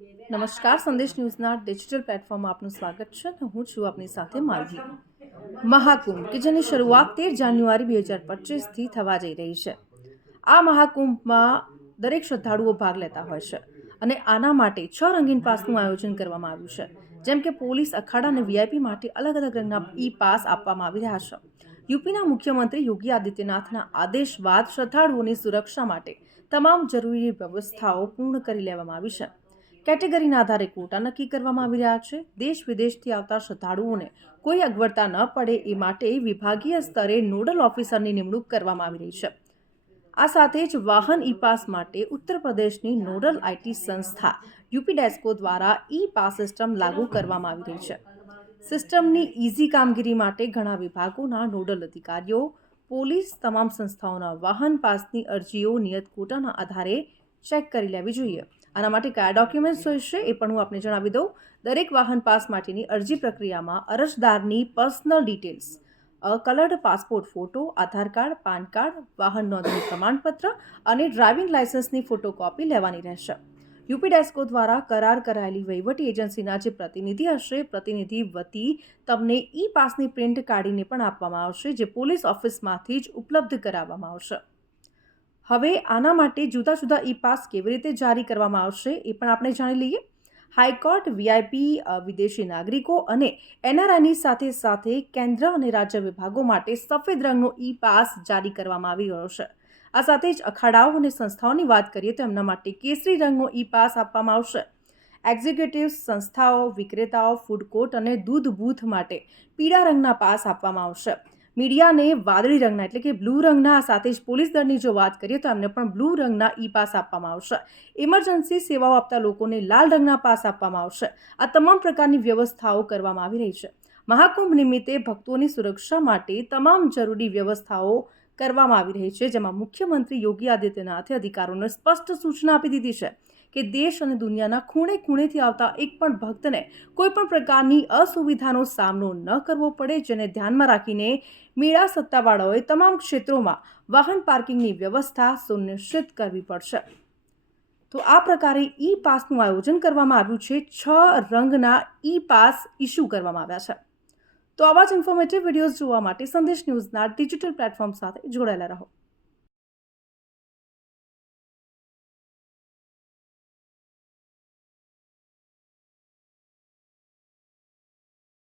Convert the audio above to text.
નમસ્કાર, સંદેશ ન્યૂઝના ડિજિટલ પ્લેટફોર્મમાં આપનું સ્વાગત છે. હું છું આપની સાથે માલવી. મહાકુંભ કે જેની શરૂઆત 13 જાન્યુઆરી 2025થી થવા જઈ રહી છે. આ મહાકુંભમાં દરેક શ્રદ્ધાળુઓ ભાગ લેતા હોય છે અને આના માટે 6 રંગીન પાસનું આયોજન કરવામાં આવ્યું છે. જેમ કે પોલીસ, અખાડા અને વીઆઈપી માટે અલગ અલગ રંગના ઈ પાસ આપવામાં આવી રહ્યા છે. યુપીના મુખ્યમંત્રી યોગી આદિત્યનાથના આદેશ બાદ શ્રદ્ધાળુઓની સુરક્ષા માટે તમામ જરૂરી વ્યવસ્થાઓ પૂર્ણ કરી લેવામાં આવી છે. કેટેગરીના આધારે કોટા નક્કી કરવામાં આવી રહ્યા છે. દેશ વિદેશથી આવતા શ્રદ્ધાળુઓને કોઈ અગવડતા ન પડે એ માટે વિભાગીય સ્તરે નોડલ ઓફિસરની નિમણૂક કરવામાં આવી રહી છે. આ સાથે જ વાહન ઈ પાસ માટે ઉત્તર પ્રદેશની નોડલ આઈટી સંસ્થા યુપી ડેસ્કો દ્વારા ઈ પાસ સિસ્ટમ લાગુ કરવામાં આવી રહી છે. સિસ્ટમની ઇઝી કામગીરી માટે ઘણા વિભાગોના નોડલ અધિકારીઓ, પોલીસ તમામ સંસ્થાઓના વાહન પાસની અરજીઓ નિયત કોટાના આધારે ચેક કરી લેવી જોઈએ. આના માટે કયા ડોક્યુમેન્ટ્સ જોઈશે એ પણ હું આપને જણાવી દઉં. દરેક વાહન પાસ માટેની અરજી પ્રક્રિયામાં અરજદારની personal details, coloured passport photo, Aadhaar card, PAN card, વાહન નોંધણી પ્રમાણપત્ર અને ડ્રાઇવિંગ લાયસન્સની ફોટોકોપી લેવાની રહેશે. યુપી ડેસ્કો દ્વારા કરાર કરાયેલી વહીવટી એજન્સીના જે પ્રતિનિધિ હશે, પ્રતિનિધિ વતી તમને ઈ પાસની પ્રિન્ટ કાઢીને પણ આપવામાં આવશે, જે પોલીસ ઓફિસમાંથી જ ઉપલબ્ધ કરાવવામાં આવશે. હવે આના માટે જુદા જુદા ઈ પાસ કેવી રીતે જારી કરવામાં આવશે એ પણ આપણે જાણી લઈએ. હાઈકોર્ટ, વીઆઈપી, વિદેશી નાગરિકો અને એનઆરઆઈની સાથે સાથે કેન્દ્ર અને રાજ્ય વિભાગો માટે સફેદ રંગનો ઈ પાસ જારી કરવામાં આવી રહ્યો છે. આ સાથે જ અખાડાઓ અને સંસ્થાઓની વાત કરીએ તો એમના માટે કેસરી રંગનો ઈ પાસ આપવામાં આવશે. એક્ઝિક્યુટિવ્સ, સંસ્થાઓ, વિક્રેતાઓ, ફૂડ કોર્ટ અને દૂધ બૂથ માટે પીળા રંગના પાસ આપવામાં આવશે. મીડિયાને વાદળી રંગના એટલે કે બ્લુ રંગના, સાથે જ પોલીસ દળની જો વાત કરીએ તો એમને પણ બ્લુ રંગના ઈ પાસ આપવામાં આવશે. ઇમરજન્સી સેવાઓ આપતા લોકોને લાલ રંગના પાસ આપવામાં આવશે. આ તમામ પ્રકારની વ્યવસ્થાઓ કરવામાં આવી રહી છે. મહાકુંભ નિમિત્તે ભક્તોની સુરક્ષા માટે તમામ જરૂરી વ્યવસ્થાઓ કરવામાં આવી રહી છે, જેમાં મુખ્યમંત્રી યોગી આદિત્યનાથે અધિકારીઓને સ્પષ્ટ સૂચના આપી દીધી છે કે દેશ અને દુનિયાના ખૂણે ખૂણેથી આવતા એક પણ ભક્તને કોઈ પણ પ્રકારની અસુવિધાનો સામનો ન કરવો પડે, જેને ધ્યાનમાં રાખીને મેળા સત્તાવાળાઓએ તમામ ક્ષેત્રોમાં વાહન પાર્કિંગની વ્યવસ્થા સુનિશ્ચિત કરવી પડશે. તો આ પ્રકારે ઈ પાસનું આયોજન કરવામાં આવ્યું છે. 6 રંગના ઈ પાસ ઇસ્યુ કરવામાં આવ્યા છે. તો આવા જ ઇન્ફોર્મેટિવ વિડીયોઝ જોવા માટે સંદેશ ન્યૂઝના ડિજિટલ પ્લેટફોર્મ સાથે જોડાયેલા રહો.